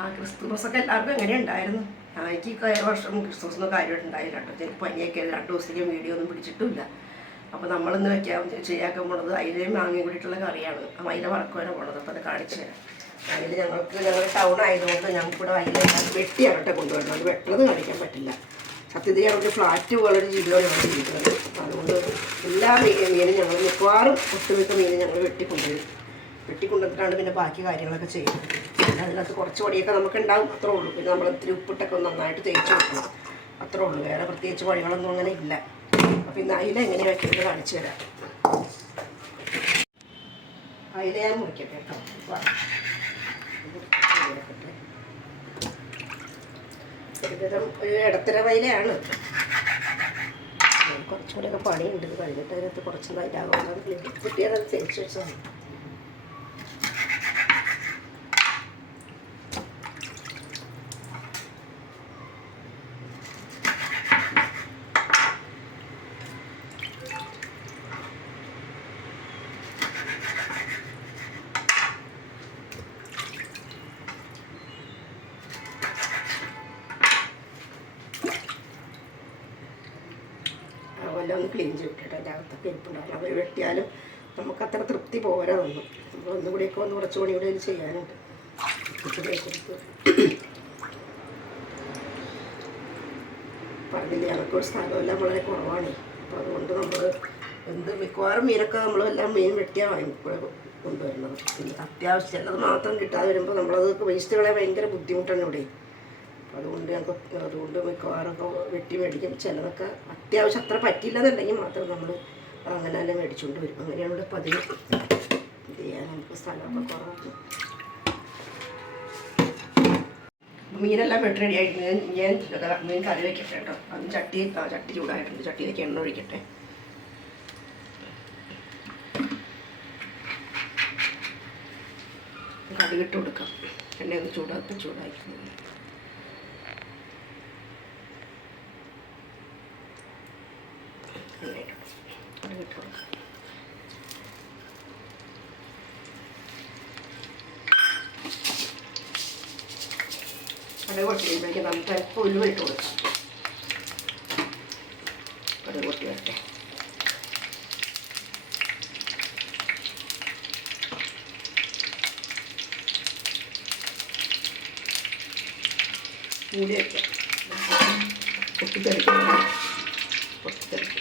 ആ ക്രിസ്തുമസൊക്കെ എല്ലാവർക്കും എങ്ങനെ ഉണ്ടായിരുന്നു? എനിക്ക് കഴിഞ്ഞ വർഷം ക്രിസ്തുമസൊന്നും കാര്യമായിട്ട് ഉണ്ടായില്ല കേട്ടോ. എനിക്ക് പനിയൊക്കെ രണ്ട് ദിവസത്തേക്കും വീഡിയോ ഒന്നും പിടിച്ചിട്ടില്ല അപ്പോൾ നമ്മളിന്ന് വെക്കാൻ ചെയ്യാക്കാൻ പോണത് അയിലയും മാങ്ങയും കൂടിയിട്ടുള്ള കറിയാണ്. ആ അയില വറക്കുവാനാണ് പോണത്. അപ്പോൾ അത് കാണിച്ചു തരാം. അതിൽ ഞങ്ങൾക്ക് ഞങ്ങൾ ടൗൺ ആയതുകൊണ്ട് ഞങ്ങൾക്ക് ഇവിടെ അയില വെട്ടിയാണ് കേട്ടോ കൊണ്ടുവരുന്നത് അത് വെട്ടണത് കാണിക്കാൻ പറ്റില്ല. സത്യത്തിൽ ഞങ്ങൾക്ക് ഫ്ലാറ്റ് പോലൊരു ജീവിതമാണ് ഞങ്ങൾ ജീവിക്കുന്നത് അതുകൊണ്ട് എല്ലാ മീനും ഞങ്ങൾ മിക്കവാറും ഒട്ടുമിക്ക മീനും ഞങ്ങൾ വെട്ടിക്കൊണ്ടുവരും. വെട്ടിക്കൊണ്ടുവന്നിട്ടാണ് പിന്നെ ബാക്കി കാര്യങ്ങളൊക്കെ ചെയ്യുന്നത്. അതിനകത്ത് കുറച്ച് പണിയൊക്കെ നമുക്ക് ഉണ്ടാവും അത്രേ ഉള്ളൂ. പിന്നെ നമ്മൾ ഇത്തിരി ഉപ്പിട്ടൊക്കെ നന്നായിട്ട് തേച്ച് വെക്കണം അത്രേ ഉള്ളൂ. വേറെ പ്രത്യേകിച്ച് പണികളൊന്നും അങ്ങനെ ഇല്ല. അപ്പം ഇന്ന് അയില എങ്ങനെ വെക്കുന്നത് കാണിച്ചു തരാം. അയില ഞാൻ മുറിക്കട്ടെ കേട്ടോ. ഒരു ഇടത്തര വയലയാണ് കുറച്ചുകൂടെയൊക്കെ പണിയുണ്ട്. കഴിഞ്ഞിട്ട് അതിനകത്ത് കുറച്ച് ഇതാകുമ്പോൾ കിട്ടിയാൽ തേച്ച് വെച്ചാൽ ഇരിപ്പുണ്ടാകും അവർ വെട്ടിയാലും നമുക്ക് അത്ര തൃപ്തി പോരാ ഒന്നും നമ്മൾ ഒന്നും കൂടിയൊക്കെ ഒന്ന് കുറച്ച് പണി കൂടെ ചെയ്യാനുണ്ട്. പറഞ്ഞില്ലേ ഞങ്ങൾക്കൊരു സ്ഥലമെല്ലാം വളരെ കുറവാണ്. അപ്പോൾ അതുകൊണ്ട് നമ്മൾ എന്ത് മിക്കവാറും മീനൊക്കെ നമ്മളെല്ലാം മീൻ വെട്ടിയാണ് വാങ്ങിക്കൂടെ കൊണ്ടുവരുന്നത്. പിന്നെ അത്യാവശ്യം ചിലത് മാത്രം കിട്ടാതെ വരുമ്പോൾ നമ്മളത് വേസ്റ്റുകളെ ഭയങ്കര ബുദ്ധിമുട്ടാണ് ഇവിടെ. അപ്പോൾ അതുകൊണ്ട് ഞങ്ങൾക്ക് അതുകൊണ്ട് മിക്കവാറൊക്കെ വെട്ടി മേടിക്കും. ചിലതൊക്കെ അത്യാവശ്യം അത്ര പറ്റില്ലെന്നുണ്ടെങ്കിൽ മാത്രം നമ്മൾ അങ്ങനെ തന്നെ മേടിച്ചുകൊണ്ട് വരും. അങ്ങനെയാണ് ഇവിടെ പതിവ്. ഇത് ചെയ്യാൻ നമുക്ക് സ്ഥലമൊക്കെ കുറവാണ്. മീനെല്ലാം വെട്ടി റെഡി ആയിട്ട് ഞാൻ മീൻ കറി വയ്ക്കട്ടെ കേട്ടോ. അതും ചട്ടി ചട്ടി ചൂടായിട്ടുണ്ട്. ചട്ടിയിലേക്ക് എണ്ണ ഒഴിക്കട്ടെ. കടുകിട്ട് കൊടുക്കാം. എണ്ണയൊന്ന് ചൂടാക്കി ചൂടാക്കി കടുകിട്ട് കൊടുക്കാം കടുക് പൊട്ടി കഴിയുമ്പോഴേക്കും നമുക്ക് ഉലുവ ഇട്ട് കൊടുക്കാം കടുക് പൊട്ടി വരട്ടെ മൂടി വയ്ക്കാം പൊട്ടിത്തെറിക്കും പൊട്ടിത്തെറിക്കും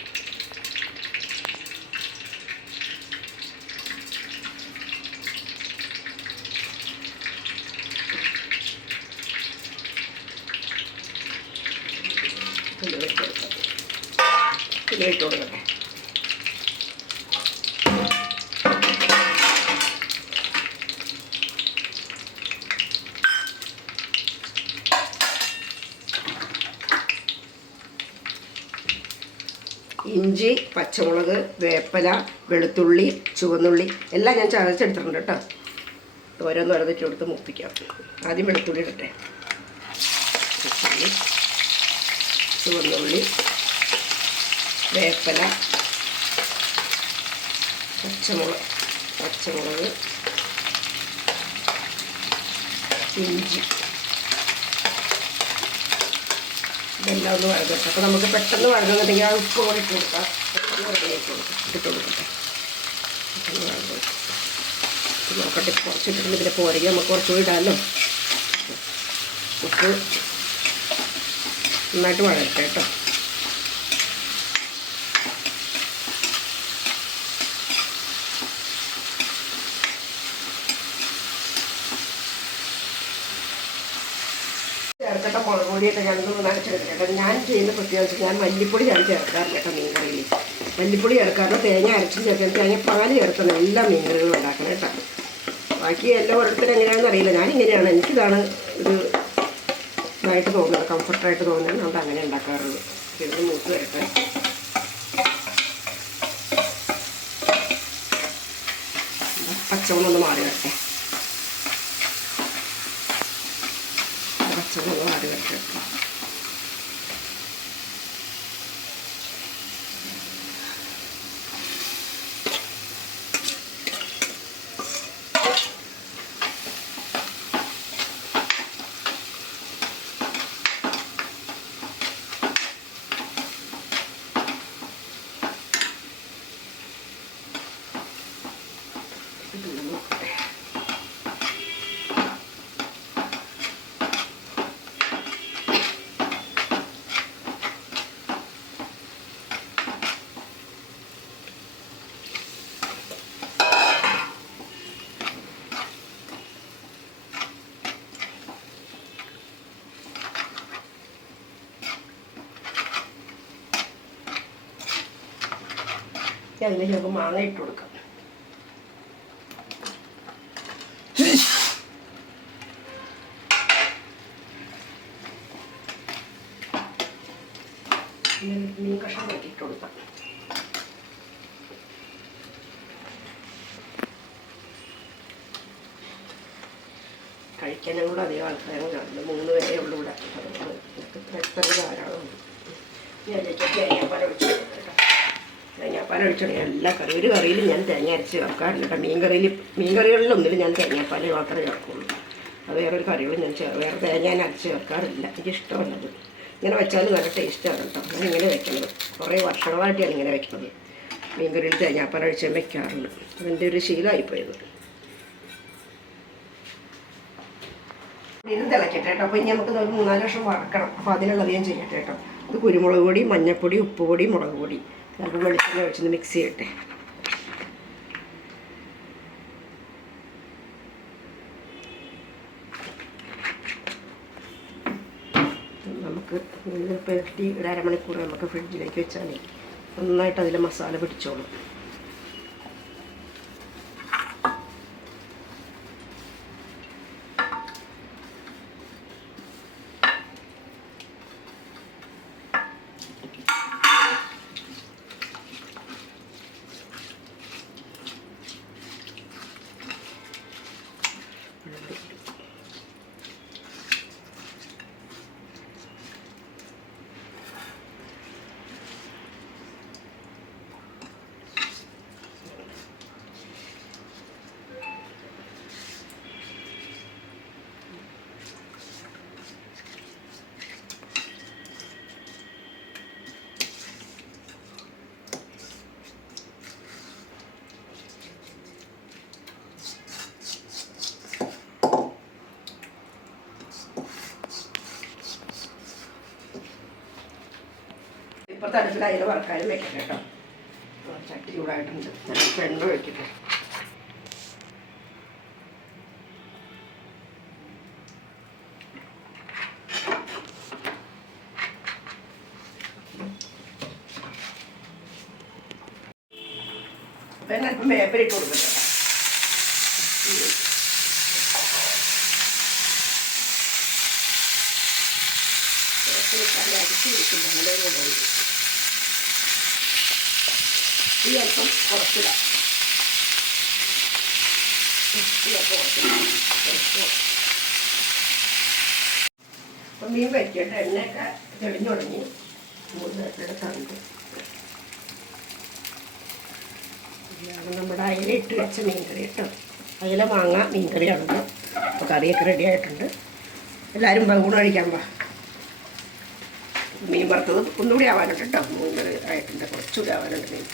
ഉലുവ ഇട്ട് കൊടുക്കാം കൊടുക്കട്ടെ ഇഞ്ചി പച്ചമുളക് വേപ്പല വെളുത്തുള്ളി ചുവന്നുള്ളി എല്ലാം ഞാൻ ചതച്ചെടുത്തിട്ടുണ്ട് കേട്ടോ. ഓരോന്ന് ഓരോന്നിട്ട് കൊടുത്ത് മുപ്പിക്കാം. ആദ്യം വെളുത്തുള്ളി ഇടട്ടെ. ചുവന്നുള്ളി വേപ്പല പച്ചമുളക് പച്ചമുളക് ഇഞ്ചി. ഇതെല്ലാം ഒന്ന് വഴകട്ടെ അപ്പോൾ നമുക്ക് പെട്ടെന്ന് വഴങ്ങുന്നുണ്ടെങ്കിൽ ആ ഉപ്പ് കൂടി ഇട്ട് കൊടുക്കാം. പെട്ടെന്ന് വഴകിയിട്ട് കൊടുക്കാം. ഇട്ട് കൊടുക്കട്ടെ. പെട്ടെന്ന് വഴങ്ങും. നോക്കട്ടെ കുറച്ച് കുറച്ചിട്ടിട്ട് ഇതിന്റെ പോരെങ്കിൽ നമുക്ക് കുറച്ചുകൂടി ഇടാമല്ലോ. ഉപ്പ് നന്നായിട്ട് വഴകട്ടെ കേട്ടോ. ചേർക്കട്ട മുളക് പൊടിയൊക്കെ രണ്ടു കേട്ടോ ഞാൻ ചെയ്യുന്ന പ്രത്യേകിച്ച് ഞാൻ മല്ലിപ്പൊടി ഞാൻ ചേർക്കാറില്ല കേട്ടോ മീൻ കറിയിൽ മല്ലിപ്പൊടി ചേർക്കാറ് തേങ്ങ അരച്ചും ചേർക്കാം പാൽ ചേർക്കണം എല്ലാ മീൻ കറികളും ഉണ്ടാക്കണം കേട്ടോ. ബാക്കി എല്ലാം ഓരോരുത്തരും എങ്ങനെയാണെന്ന് അറിയില്ല. ഞാനിങ്ങനെയാണ് എനിക്കിതാണ് ഒരു ഇതായിട്ട് തോന്നുന്നത്. കംഫർട്ടായിട്ട് തോന്നുന്നത്. നമ്മൾ അങ്ങനെ ഉണ്ടാക്കാറുള്ളൂ. ഇതിന് മൂത്ത് വരട്ടെ. ഒന്ന് മാറി വരട്ടെ. പച്ചമുളക് മാറി വരട്ടെ ഇനി അതിലേക്ക് നമുക്ക് മാങ്ങ ഇട്ട് കൊടുക്കാം. മീൻ കഷ്ണം കൊടുക്കാം. കഴിക്കാനും കൂടെ അധികം ആൾക്കാരും കാണുന്നു മൂന്ന് പേരേ ഉള്ളൂ ഇവിടെ. എത്ര ധാരാളമുണ്ട് ഞാൻ അതിലേക്ക് വെച്ചു തേങ്ങാപ്പാൽ ഒഴിച്ചിട്ട് എല്ലാ കറി ഒരു കറിയിലും ഞാൻ തേങ്ങ അരച്ച് ചേർക്കാറില്ല കേട്ടോ. മീൻ കറിയിൽ മീൻ കറികളിലൊന്നിലും ഞാൻ തേങ്ങാപ്പാൽ മാത്രമേ ചേർക്കുള്ളൂ അത് വേറൊരു കറികളും ഞാൻ ചേർ വേറെ തേങ്ങ ഞാൻ അരച്ച് ചേർക്കാറില്ല എനിക്കിഷ്ടമുള്ളത് ഇങ്ങനെ വെച്ചാൽ നല്ല ടേസ്റ്റാണ് കേട്ടോ. ഞാൻ ഇങ്ങനെ വെക്കുന്നത് കുറേ വർഷങ്ങളായിട്ടാണ് ഇങ്ങനെ വെക്കുന്നത്. മീൻ കറിയിൽ തേങ്ങാപ്പാൽ ഒഴിച്ച് വെക്കാറുണ്ട് അതെന്റെ ഒരു ശീലമായിപ്പോയത്. ഇത് തിളക്കട്ടെ കേട്ടോ. അപ്പോൾ ഇനി നമുക്ക് മൂന്നാൽ വർഷം വറക്കണം. അപ്പോൾ അതിനുള്ളത് ഞാൻ ചെയ്യട്ടെ കേട്ടോ. അത് കുരുമുളക് പൊടി മഞ്ഞൾപ്പൊടി ഉപ്പ് പൊടി മുളക് പൊടി. ചിലപ്പോൾ വെളിച്ചെണ്ണ ഒഴിച്ചൊന്ന് മിക്സ് ചെയ്യട്ടെ. നമുക്ക് ഇത് പെരട്ടി ഒരു അരമണിക്കൂർ നമുക്ക് ഫ്രിഡ്ജിലേക്ക് വെച്ചാൽ നന്നായിട്ട് അതിൽ മസാല പിടിച്ചോളും. തരത്തിൽ അതിൽ വറക്കാനും വെക്കട്ടെ കേട്ടോ. ചട്ടി ചൂടായിട്ടുണ്ട് എണ്ണ അപ്പം ഞാൻ അല്പം വേപ്പരിട്ട് കൊടുക്കട്ടെ വേപ്പരിട്ടാൽ അടിച്ചു അങ്ങനെ ഒരു ഗുണമുണ്ട് ഈ അല്പം കുറച്ചിടാം. അപ്പം മീൻ വെച്ചിട്ട് എണ്ണയൊക്കെ തെളിഞ്ഞു തുടങ്ങി. നമ്മുടെ അയില ഇട്ട് വെച്ച മീൻകറി കേട്ടോ. അയില മാങ്ങ മീൻകറിയാണത് അപ്പോൾ കറിയൊക്കെ റെഡി ആയിട്ടുണ്ട്. എല്ലാവരും പങ്കുണ കഴിക്കാൻ പാ മീൻ വറുത്തത് ഒന്നുകൂടി ആവാനുണ്ട് കേട്ടോ. മൂന്ന് കറി ആയിട്ടുണ്ട് കുറച്ചുകൂടി ആവാനുണ്ട് മീൻ.